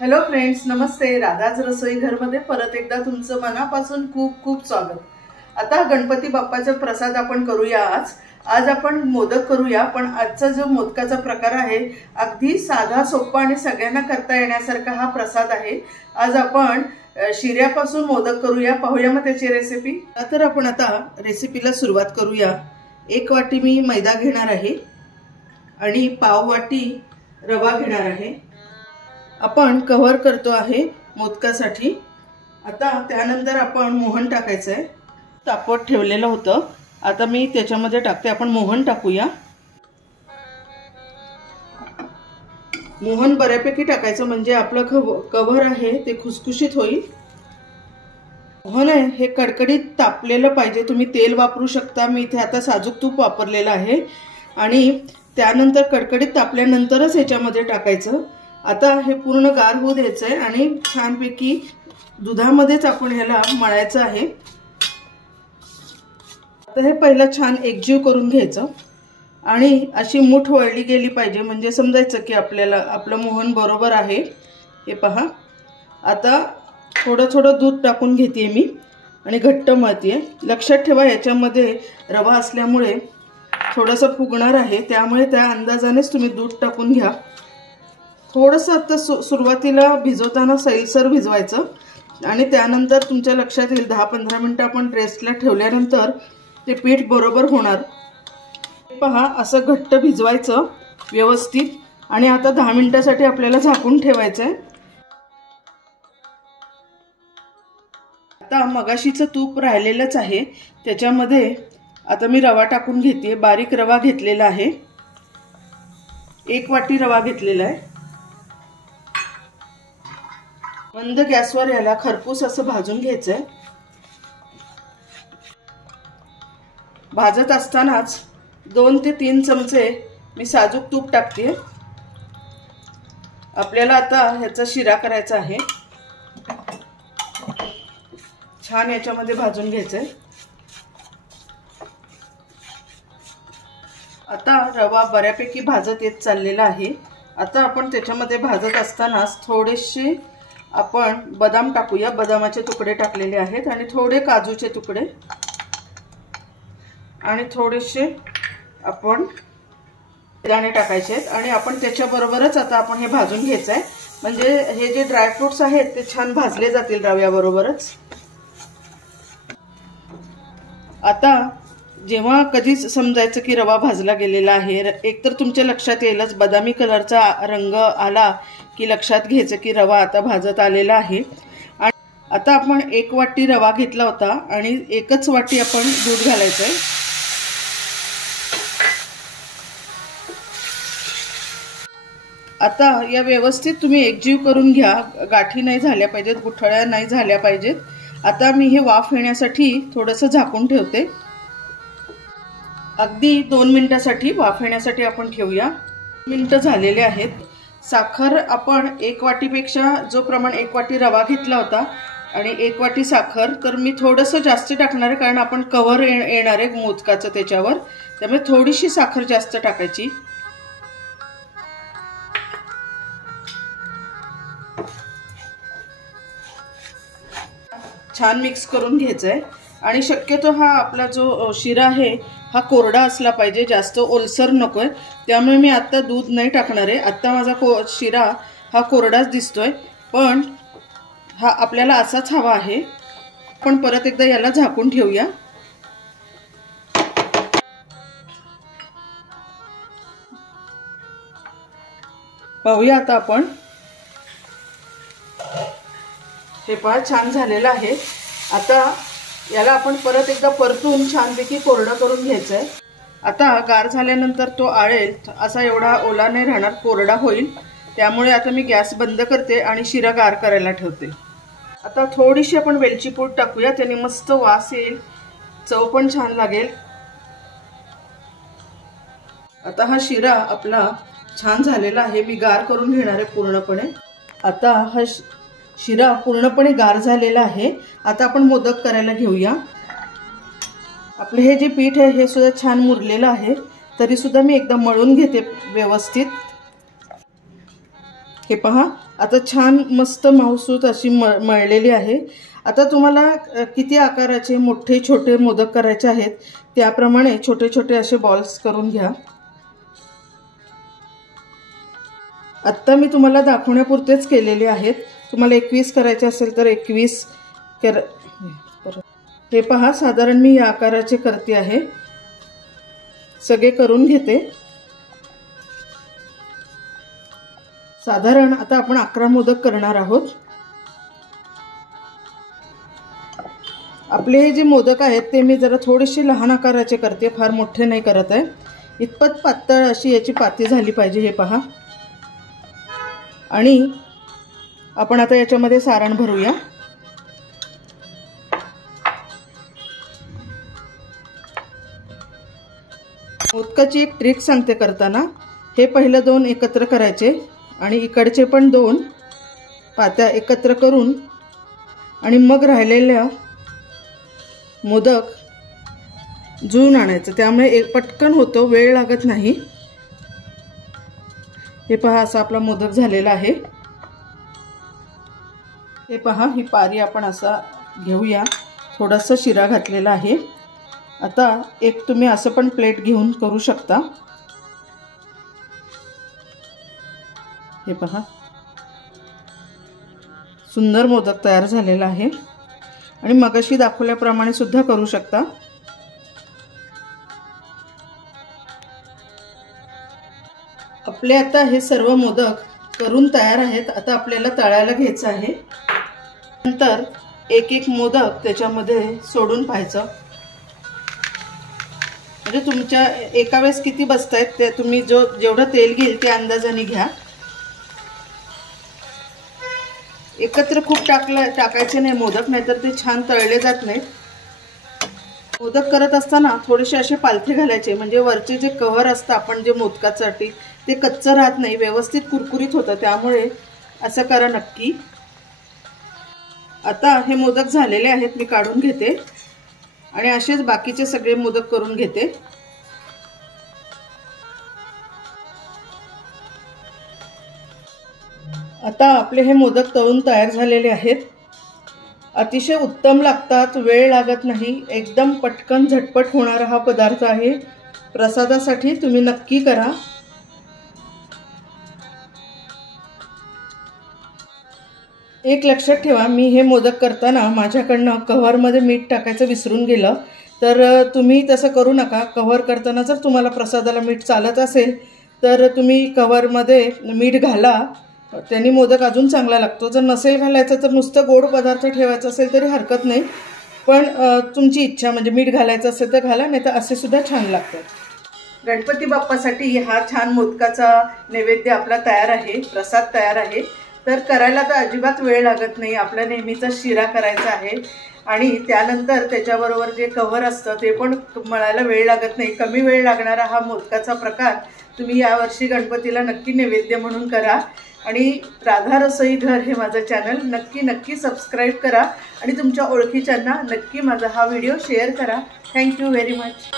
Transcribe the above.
Hello friends, नमस्ते. राधाज रसोई घरमध्ये परत एकदा तुमचं मनापासून खूप खूप स्वागत. आता गणपती बाप्पाचा प्रसाद आपण करूया. आज आपण मोदक करूया. पण आजचा जो मोदकाचा प्रकार आहे अगदी साधा सोपा आणि सगळ्यांना करता येण्यासारखा हा प्रसाद आहे. आज आपण शिऱ्यापासून मोदक करूया. पाहूया मग त्याची रेसिपी. तर आपण आता रेसिपीला सुरुवात करूया. 1 वाटी मी मैदा घेणार आहे आणि पाव वाटी रवा घेणार आहे. आपण कव्हर करतो आहे मोदकासाठी. आता त्यानंतर आपण मोहन टाकायचं आहे. तापवत ठेवलेलं होतं, आता मी त्याच्यामध्ये टाकते. आपण मोहन टाकूया. मोहन बऱ्यापैकी टाकायचं म्हणजे आपलं कव्हर आहे ते खुसखुशीत होईल. मोहन आहे हे कडकडीत तापलेलं पाहिजे. तुम्ही तेल वापरू शकता. मी इथे आता साजूक तूप वापरलेलं आहे आणि त्यानंतर कडकडीत तापल्यानंतरच ह्याच्यामध्ये टाकायचं. आता हे पूर्ण गार होऊ द्यायचं आहे आणि छानपैकी दुधामध्येच आपण ह्याला मळायचं आहे. आता हे पहिलं छान एकजीव करून घ्यायचं आणि अशी मूठ वळली गेली पाहिजे म्हणजे समजायचं की आपल्याला आपलं मोहन बरोबर आहे. हे पहा, आता थोडं थोडं दूध टाकून घेते मी आणि घट्ट मळते. लक्षात ठेवा याच्यामध्ये रवा असल्यामुळे थोडंसं फुगणार आहे, त्यामुळे त्या अंदाजानेच तुम्ही दूध टाकून घ्या. थोडंसं आता सुरुवातीला भिजवताना सैलसर भिजवायचं आणि त्यानंतर तुमच्या लक्षात येईल 10-15 मिनिटं आपण रेस्टला ठेवल्यानंतर ते पीठ बरोबर होणार. पहा, असं घट्ट भिजवायचं व्यवस्थित आणि आता 10 मिनिटासाठी आपल्याला झाकून ठेवायचं आहे. आता मगाशीचं तूप राहिलेलंच आहे, त्याच्यामध्ये आता मी रवा टाकून घेते. बारीक रवा घेतलेला आहे. 1 वाटी रवा घेतलेला आहे. मंद गॅसवर याला खरपूस असं भाजून घ्यायचंय. भाजत असतानाच 2 ते 3 चमचे मी साजूक तूप टाकते. आपल्याला आता ह्याचा शिरा करायचा आहे. छान याच्यामध्ये भाजून घ्यायचंय. आता रवा बऱ्यापैकी भाजत येत चाललेला आहे. आता आपण त्याच्यामध्ये भाजत असतानाच थोडेसे आपण बदाम टाकूया. बदामाचे तुकडे टाकलेले आहेत आणि थोडे काजूचे तुकडे आणि थोडेसे आपण दाणे टाकायचे आहेत आणि आपण त्याच्याबरोबरच आता आपण हे भाजून घ्यायचं आहे. म्हणजे हे जे ड्रायफ्रुट्स आहेत ते छान भाजले जातील रव्याबरोबरच. आता जेव्हा कधीच समजायचं की रवा भाजला गेलेला आहे, एकतर तुमच्या लक्षात येईलच, बदामी कलरचा रंग आला की लक्षात घ्यायचं की रवा आता भाजत आलेला आहे. आणि आता आपण 1 वाटी रवा घेतला होता आणि 1च वाटी आपण दूध घालायचं आहे. आता या व्यवस्थित तुम्ही एकजीव करून घ्या. गाठी नाही झाल्या पाहिजेत, गुठळ्या नाही झाल्या पाहिजेत. आता मी हे वाफ येण्यासाठी थोडंसं झाकून ठेवते. अगदी 2 मिनिटासाठी वाफ येण्यासाठी आपण ठेवूया. मिनिटं झालेले आहेत. साखर आपण 1 वाटीपेक्षा जो प्रमाण 1 वाटी रवा घेतला होता आणि 1 वाटी साखर, तर मी थोडंसं जास्त टाकणार आहे कारण आपण कव्हर येणार आहे मोदकाचं त्याच्यावर, त्यामुळे थोडीशी साखर जास्त टाकायची. छान मिक्स करून घ्यायचं आहे आणि शक्यतो हा आपला जो शिरा आहे हा कोरडा असला पाहिजे, जास्त ओलसर नकोय. त्यामुळे मी आत्ता दूध नाही टाकणार आहे. आत्ता माझा शिरा हा कोरडाच दिसतोय, पण हा आपल्याला असाच हवा आहे. आपण परत एकदा याला झाकून ठेवूया. पाहूया आता आपण. हे पहा, छान झालेलं आहे. आता याला आपण परत एकदा परतून छानपैकी कोरडा करून घ्यायचं आहे. आता गार झाल्यानंतर तो आळेल, असा एवढा ओला नाही राहणार, कोरडा होईल. त्यामुळे आता मी गॅस बंद करते आणि शिरा गार करायला ठेवते. आता थोडीशी आपण वेलची पूड टाकूया, त्याने मस्त वास येईल, चव पण छान लागेल. आता हा शिरा आपला छान झालेला आहे. मी गार करून घेणार आहे पूर्णपणे. आता हा शिरा पूर्णपणे गार झालेला आहे. आता आपण मोदक करायला घेऊया. आपले हे जे पीठ आहे हे सुद्धा छान मुरलेलं आहे, तरी सुद्धा मी एकदा मळून घेते व्यवस्थित. हे पहा आता छान मस्त मऊसूत अशी मळलेली आहे। आता तुम्हाला किती आकाराचे मोठे छोटे मोदक करायचे आहेत त्याप्रमाणे छोटे छोटे असे बॉल्स करून घ्या। आता मी तुम्हाला दाखवण्यापुरतेच केलेले आहेत, तुम्हाला 21 करायचे असेल तर 21 कर। हे पहा साधारण मी या आकाराचे करते आहे, सगळे करून घेते। साधारण आता आपण 11 मोदक करणार आहोत। आपले हे जे मोदक आहेत ते मी जरा थोडेसे लहान आकाराचे करते, फार मोठे नाही करत आहे। इतपत पातळ अशी याची पाती झाली पाहिजे, हे पहा। आणि आपण आता याच्यामध्ये सारण भरूया। मोदकाची एक ट्रिक सांगते करताना, हे पहिलं 2 एकत्र करायचे आणि इकडचे पण 2 पात्या एकत्र करून आणि मग राहिलेल्या मोदक जुळून आणायचं, त्यामुळे एक पटकन होतो, वेळ लागत नाही। हे पहा असा आपला मोदक झालेला आहे। हे पहा ही पारी आपण असा घेऊया, थोडासा शिरा घातलेला आहे। आता एक तुम्ही असं पण प्लेट घेऊन करू शकता। हे पहा सुंदर मोदक तयार झालेला आहे आणि मगाशी दाखवल्याप्रमाणे सुद्धा करू शकता। आपले आता हे सर्व मोदक करून तयार आहेत। आता आपल्याला तळायला घ्यायचं आहे। नंतर एक एक मोदक त्याच्यामध्ये सोडून पाहायचं, म्हणजे तुमच्या एका वेळेस किती बसतायत ते तुम्ही जेवढं तेल घेईल त्या अंदाजाने घ्या। एकत्र खूप टाकायचे नाही मोदक, नाहीतर ते छान तळले जात नाहीत। मोदक करत असताना थोडेसे असे पालथे घालायचे, म्हणजे वरचे जे कव्हर असतं आपण जे मोदकासाठी ते कच्चं राहत नाही, व्यवस्थित कुरकुरीत होतं, त्यामुळे असं करा नक्की। आता हे मोदक झालेले आहेत, मी काढून घेते आणि असेच बाकीचे सगळे मोदक करून घेते। आता आपले हे मोदक तळून तयार झालेले आहेत। अतिशय उत्तम लागतात, वेळ लागत नाही, एकदम पटकन झटपट होणारा हा पदार्थ आहे। प्रसादासाठी तुम्ही नक्की करा। एक लक्षात ठेवा, मी हे मोदक करताना माझ्याकडनं कव्हरमध्ये मीठ टाकायचं विसरून गेलं, तर तुम्ही तसं करू नका। कव्हर करताना जर तुम्हाला प्रसादाला मीठ चालत असेल तर तुम्ही कव्हरमध्ये मीठ घाला, त्यांनी मोदक अजून चांगला लागतो। जर नसेल घालायचं तर नुसतं गोड पदार्थ ठेवायचा असेल तरी हरकत नाही, पण तुमची इच्छा, म्हणजे मीठ घालायचं असेल तर घाला, नाही तर असे सुद्धा छान लागतात। गणपती बाप्पासाठी हा छान मोदकाचा नैवेद्य आपला तयार आहे, प्रसाद तयार आहे। तर करायला तर अजिबात वेळ लागत नाही, आपला नेहमीचा शिरा करायचा आहे आणि त्यानंतर त्याच्याबरोबर जे कव्हर असतं ते पण मळायला वेळ लागत नाही। कमी वेळ लागणारा हा मोदकाचा प्रकार तुम्ही यावर्षी गणपतीला नक्की नैवेद्य म्हणून करा। आणि राधा रसोई घर हे माझं चॅनल नक्की सबस्क्राईब करा आणि तुमच्या ओळखीच्यांना नक्की माझा हा व्हिडिओ शेअर करा। Thank you very much.